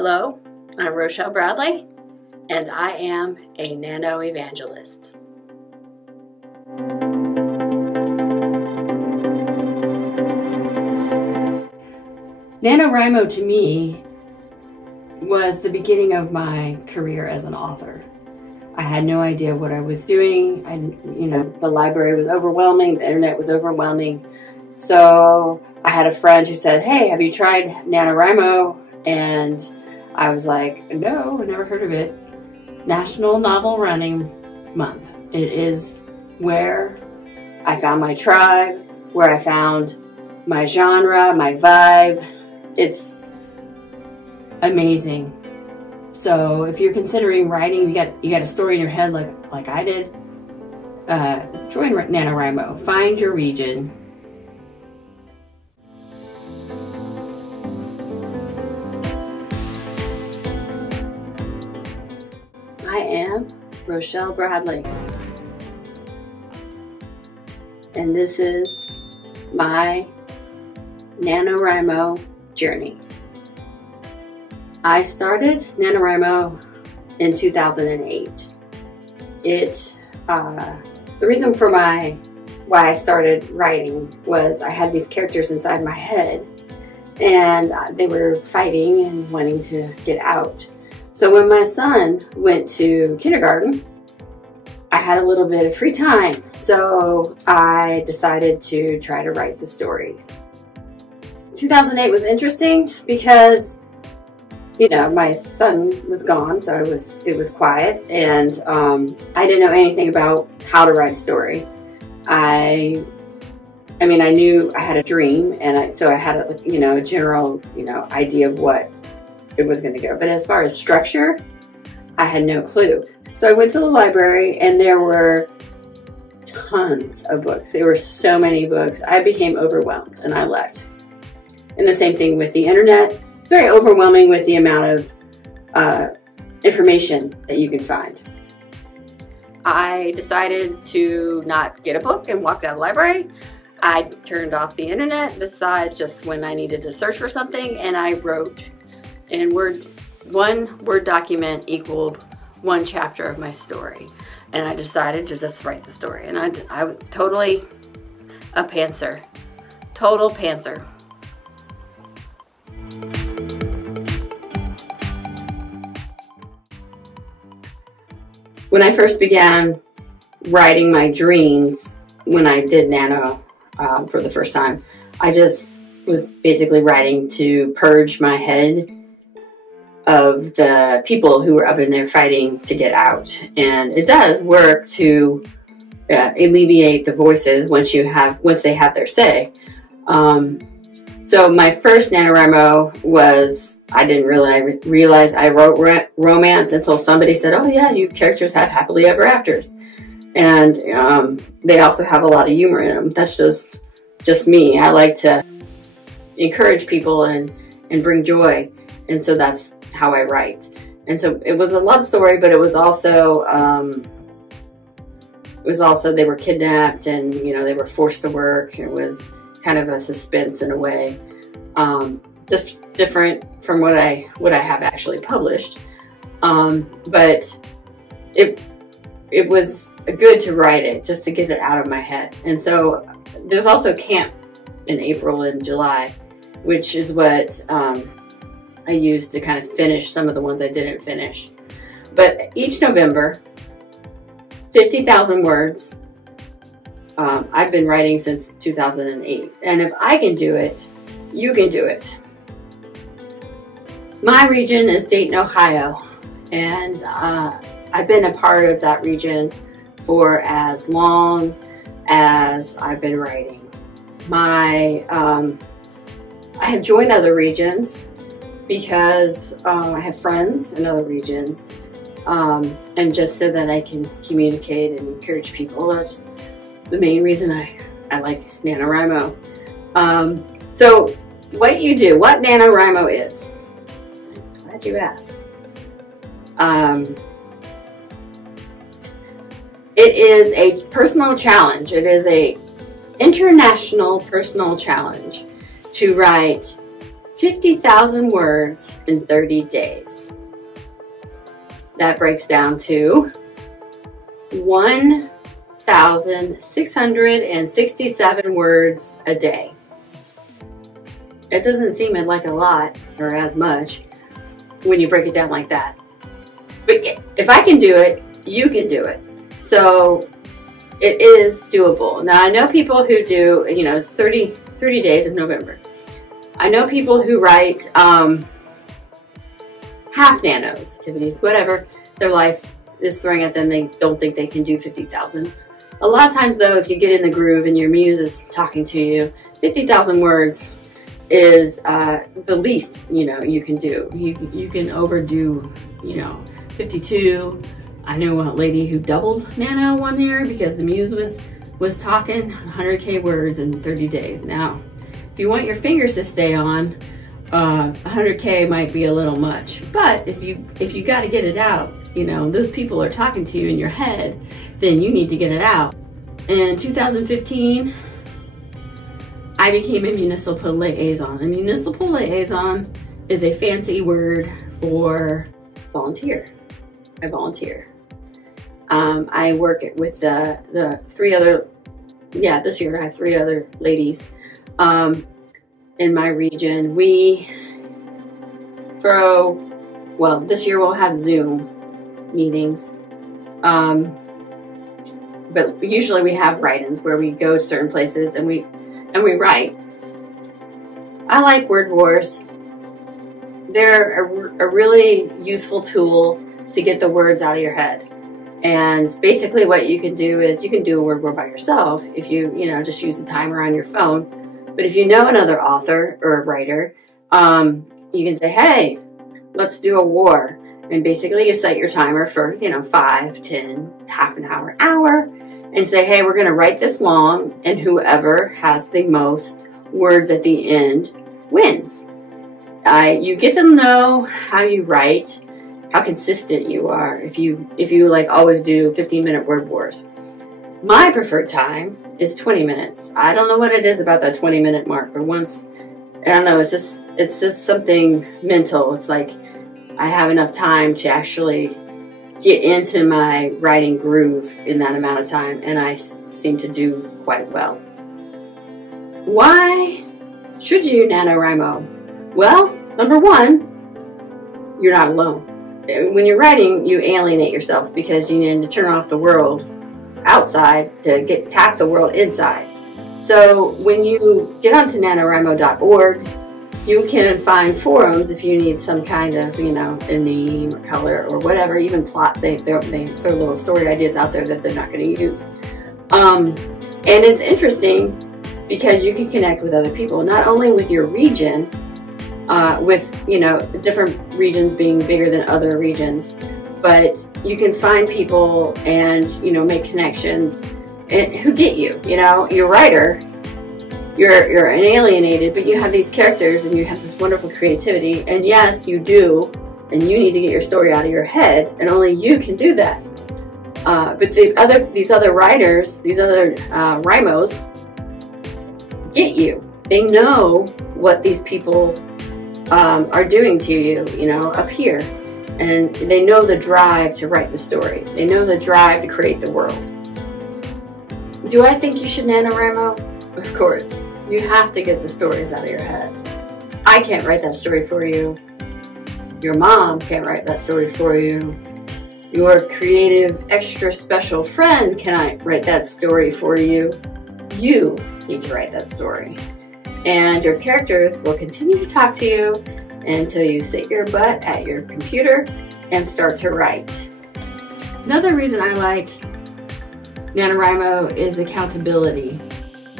Hello, I'm Rochelle Bradley, and I am a Nano Evangelist. NaNoWriMo to me was the beginning of my career as an author. I had no idea what I was doing. The library was overwhelming, the internet was overwhelming. So I had a friend who said, "Hey, have you tried NaNoWriMo?" And I was like, "No, never heard of it." National Novel Writing Month. It is where I found my tribe, where I found my genre, my vibe. It's amazing. So if you're considering writing, you got a story in your head like I did, join NaNoWriMo. Find your region. I am Rochelle Bradley, and this is my NaNoWriMo journey. I started NaNoWriMo in 2008. The reason for why I started writing was I had these characters inside my head, and they were fighting and wanting to get out. So when my son went to kindergarten, I had a little bit of free time, so I decided to try to write the stories. 2008 was interesting because, my son was gone, so it was quiet, and I didn't know anything about how to write a story. I knew I had a dream, and so I had a general idea of what it was going to go. But as far as structure, I had no clue. So I went to the library, and there were tons of books. There were so many books. I became overwhelmed, and I left. And the same thing with the internet. It's very overwhelming with the amount of information that you can find. I decided to not get a book and walked out of the library. I turned off the internet besides just when I needed to search for something, and I wrote in one Word document equaled one chapter of my story. And I decided to just write the story. And I was totally a pantser. Total pantser. When I first began writing my dreams, when I did Nano for the first time, I just was basically writing to purge my head of the people who were up in there fighting to get out. And it does work to alleviate the voices once they have their say. So my first NaNoWriMo was, I didn't realize I wrote romance until somebody said, "Oh yeah, you characters have happily ever afters." And they also have a lot of humor in them. That's just me. I like to encourage people and bring joy. And so that's how I write. And so it was a love story, but it was also they were kidnapped, and they were forced to work. It was kind of a suspense in a way, different from what I have actually published. But it was good to write it, just to get it out of my head. And so there's also camp in April and July, which is what I used to kind of finish some of the ones I didn't finish. But each November, 50,000 words. I've been writing since 2008. And if I can do it, you can do it. My region is Dayton, Ohio. And I've been a part of that region for as long as I've been writing. I have joined other regions because I have friends in other regions, and just so that I can communicate and encourage people. That's the main reason I like NaNoWriMo. So what you do, what NaNoWriMo is, I'm glad you asked. It is a personal challenge. It is a international personal challenge to write 50,000 words in 30 days. That breaks down to 1,667 words a day. It doesn't seem like a lot or as much when you break it down like that. But if I can do it, you can do it. So it is doable. Now I know people who do, you know, it's 30 days of November. I know people who write half nanos, activities, whatever their life is throwing at them. They don't think they can do 50,000. A lot of times though, if you get in the groove and your muse is talking to you, 50,000 words is the least, you know, you can do. You can overdo, you know, 52. I know a lady who doubled Nano one year because the muse was talking 100K words in 30 days. Now, if you want your fingers to stay on, 100K might be a little much. But if you got to get it out, you know, those people are talking to you in your head, then you need to get it out. In 2015, I became a municipal liaison. A municipal liaison is a fancy word for volunteer. I volunteer. I work with the 3 other, this year I have 3 other ladies in my region. We throw, well, this year we'll have Zoom meetings, but usually we have write-ins where we go to certain places and we write. I like word wars. They're a really useful tool to get the words out of your head. And basically what you can do is you can do a word war by yourself if you know, just use the timer on your phone. But if you know another author or a writer, you can say, hey, let's do a war. And basically you set your timer for, you know, 5, 10, half an hour, hour, and say, hey, we're going to write this long, and whoever has the most words at the end wins. You get to know how you write, how consistent you are if you like always do 15-minute word wars. My preferred time is 20 minutes. I don't know what it is about that 20-minute mark, but once, I don't know, it's just something mental. It's like I have enough time to actually get into my writing groove in that amount of time, and I seem to do quite well. Why should you NaNoWriMo? Well, number one, you're not alone. When you're writing, you alienate yourself because you need to turn off the world outside to tap the world inside. So when you get onto NaNoWriMo.org, you can find forums if you need some kind of, you know, a name or color or whatever, even plot. They throw little story ideas out there that they're not going to use. And it's interesting because you can connect with other people, not only with your region, with, you know, different regions being bigger than other regions, but you can find people and, you know, make connections who get you. You know, you're a writer, you're alienated, but you have these characters and you have this wonderful creativity, and yes, you do, and you need to get your story out of your head, and only you can do that. But these other writers, these other Rhymos get you. They know what these people are doing to you, you know, up here. And they know the drive to write the story. They know the drive to create the world. Do I think you should NaNoWriMo? Of course. You have to get the stories out of your head. I can't write that story for you. Your mom can't write that story for you. Your creative, extra special friend cannot write that story for you. You need to write that story. And your characters will continue to talk to you until you sit your butt at your computer and start to write. Another reason I like NaNoWriMo is accountability.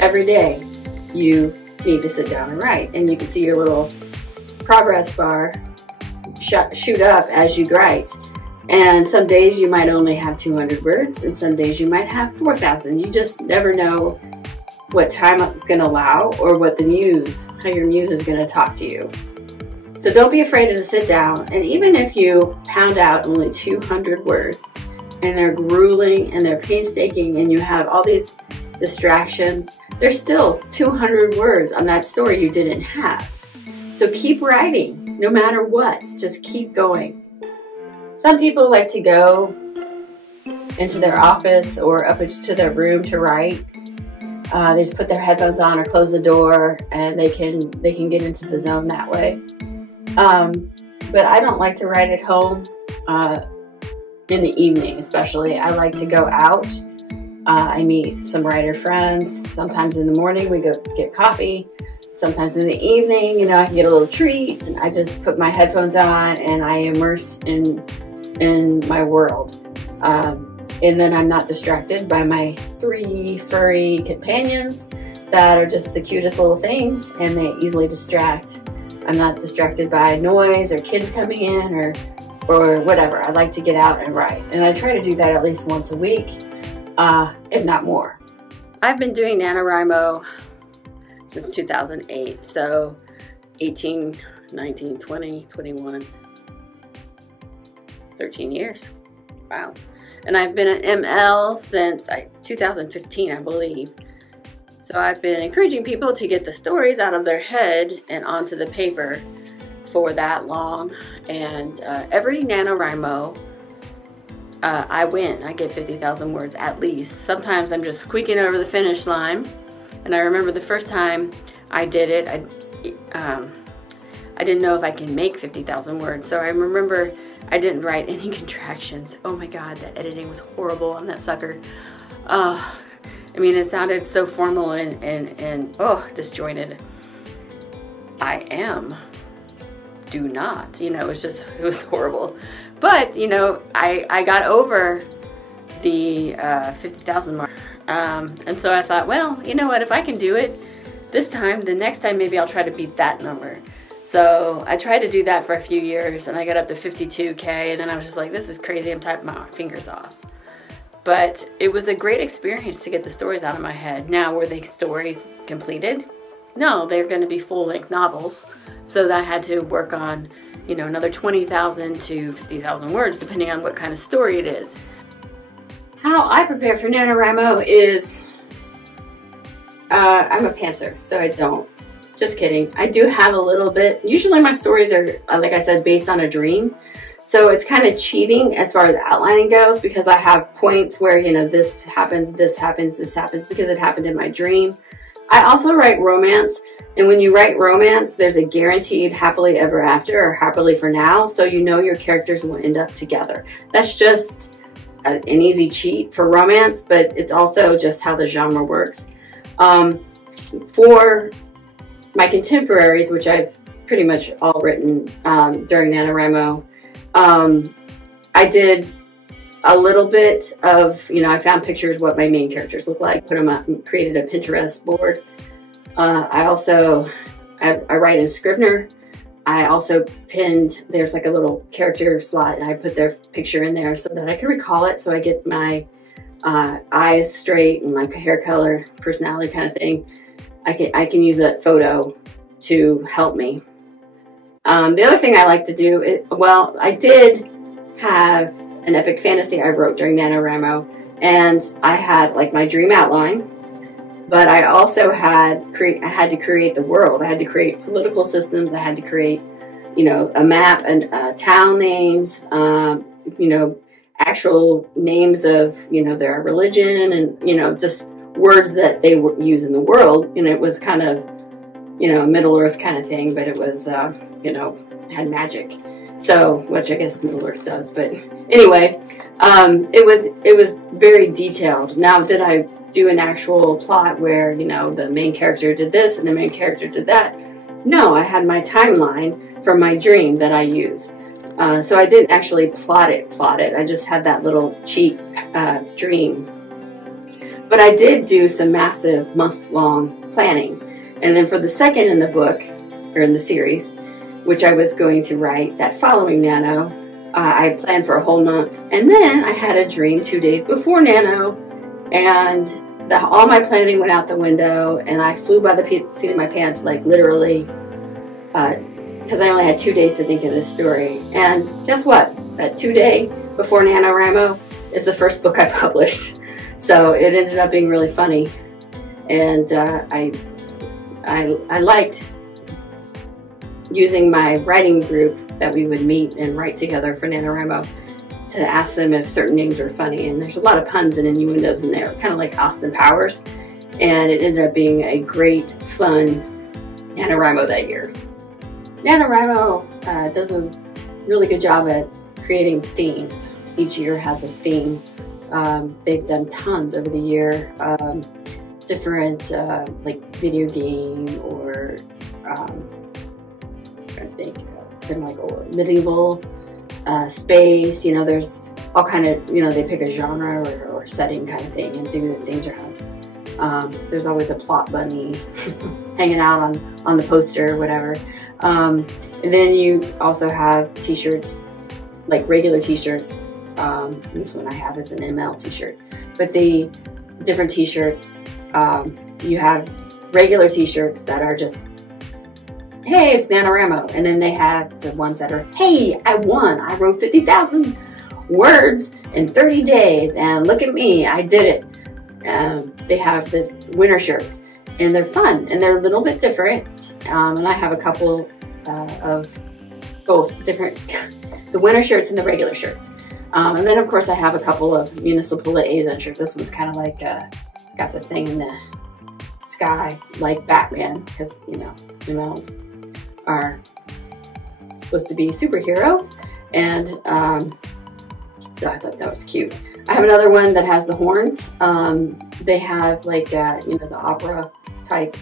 Every day you need to sit down and write, and you can see your little progress bar shoot up as you write. And some days you might only have 200 words, and some days you might have 4,000. You just never know what time it's going to allow, or what how your muse is going to talk to you. So don't be afraid to sit down, and even if you pound out only 200 words, and they're grueling and they're painstaking, and you have all these distractions, there's still 200 words on that story you didn't have. So keep writing, no matter what, just keep going. Some people like to go into their office or up into their room to write. They just put their headphones on or close the door, and they can get into the zone that way. But I don't like to write at home in the evening, especially. I like to go out. I meet some writer friends. Sometimes in the morning we go get coffee. Sometimes in the evening, you know, I can get a little treat, and I just put my headphones on and I immerse in my world. And then I'm not distracted by my 3 furry companions that are just the cutest little things, and they easily distract. I'm not distracted by noise or kids coming in or whatever. I like to get out and write, and I try to do that at least once a week, if not more. I've been doing NaNoWriMo since 2008, so 18, 19, 20, 21, 13 years. Wow. And I've been an ML since 2015, I believe. So I've been encouraging people to get the stories out of their head and onto the paper for that long. And every NaNoWriMo, I win. I get 50,000 words at least. Sometimes I'm just squeaking over the finish line. And I remember the first time I did it, I didn't know if I can make 50,000 words. So I remember I didn't write any contractions. Oh my God, the editing was horrible on that sucker. I mean, it sounded so formal and disjointed. I am. Do not. You know, it was horrible. But, you know, I got over the 50,000 mark. And so I thought, well, you know what, if I can do it this time, the next time maybe I'll try to beat that number. So I tried to do that for a few years, and I got up to 52K, and then I was just like, this is crazy, I'm typing my fingers off. But it was a great experience to get the stories out of my head. Now, were the stories completed? No, they're going to be full-length novels. So I had to work on, you know, another 20,000 to 50,000 words, depending on what kind of story it is. How I prepare for NaNoWriMo is, I'm a pantser, so I don't. Just kidding. I do have a little bit. Usually my stories are, like I said, based on a dream. So it's kind of cheating as far as outlining goes, because I have points where, you know, this happens, this happens, this happens, because it happened in my dream. I also write romance. And when you write romance, there's a guaranteed happily ever after or happily for now. So you know your characters will end up together. That's just an easy cheat for romance, but it's also just how the genre works. For my contemporaries, which I've pretty much all written during NaNoWriMo, I did a little bit of, you know, I found pictures what my main characters look like, put them up, and created a Pinterest board. I write in Scrivener. I also pinned, there's like a little character slot, and I put their picture in there so that I can recall it, so I get my eyes straight and my hair color, personality kind of thing. I can use a photo to help me. The other thing I like to do, well, I did have an epic fantasy I wrote during NaNoWriMo, and I had like my dream outline, but I also had to create the world. I had to create political systems. I had to create, you know, a map and town names, you know, actual names of, you know, their religion, and, you know, just words that they use in the world. And it was kind of, you know, Middle Earth kind of thing, but it was, you know, had magic. So, which I guess Middle Earth does, but anyway, it was very detailed. Now, did I do an actual plot where, you know, the main character did this and the main character did that? No, I had my timeline from my dream that I used. So I didn't actually plot it. I just had that little cheap dream. But I did do some massive month-long planning. And then for the second in the book, or in the series, which I was going to write that following Nano, I planned for a whole month. And then I had a dream 2 days before Nano, and all my planning went out the window, and I flew by the seat of my pants, like literally, because I only had 2 days to think of this story. And guess what? That 2 day before NaNoWriMo is the first book I published. So it ended up being really funny. And I liked using my writing group that we would meet and write together for NaNoWriMo to ask them if certain names were funny. And there's a lot of puns and innuendos in there, kind of like Austin Powers. And it ended up being a great, fun NaNoWriMo that year. NaNoWriMo does a really good job at creating themes. Each year has a theme. They've done tons over the year. Different like video game or I'm trying to think, kind of like medieval space. You know, there's all kind of, you know, they pick a genre or setting kind of thing and do the themes around. There's always a plot bunny hanging out on the poster or whatever. And then you also have t-shirts, like regular t-shirts. This one I have is an ML t-shirt. But the different t-shirts, you have regular t-shirts that are just, hey, it's NaNoWriMo. And then they have the ones that are, hey, I won. I wrote 50,000 words in 30 days. And look at me, I did it. They have the winter shirts. And they're fun. And they're a little bit different. And I have a couple of both different, the winter shirts and the regular shirts. And then, of course, I have a couple of Municipal Liaison shirts. This one's kind of like, it's got the thing in the sky, like Batman, because, you know, MLs are supposed to be superheroes. And so I thought that was cute. I have another one that has the horns. They have, like, you know, the opera-type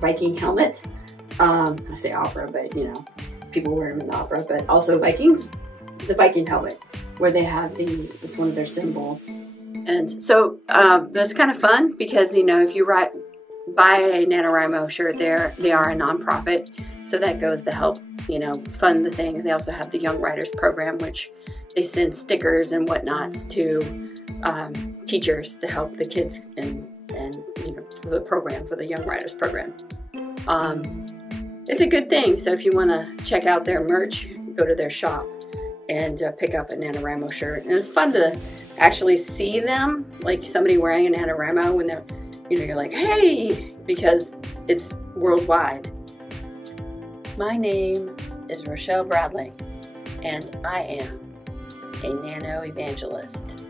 Viking helmet. I say opera, but, you know, people wear them in the opera. But also Vikings, it's a Viking helmet, where they have it's one of their symbols. And so that's kind of fun because, you know, if you buy a NaNoWriMo shirt, they are a nonprofit. So that goes to help, you know, fund the things. They also have the Young Writers Program, which they send stickers and whatnots to teachers to help the kids and you know, for the program, for the Young Writers Program. It's a good thing. So if you want to check out their merch, go to their shop and pick up a NaNoWriMo shirt. And it's fun to actually see them, like somebody wearing a NaNoWriMo when they're, you know, you're like, hey, because it's worldwide. My name is Rochelle Bradley, and I am a Nano Evangelist.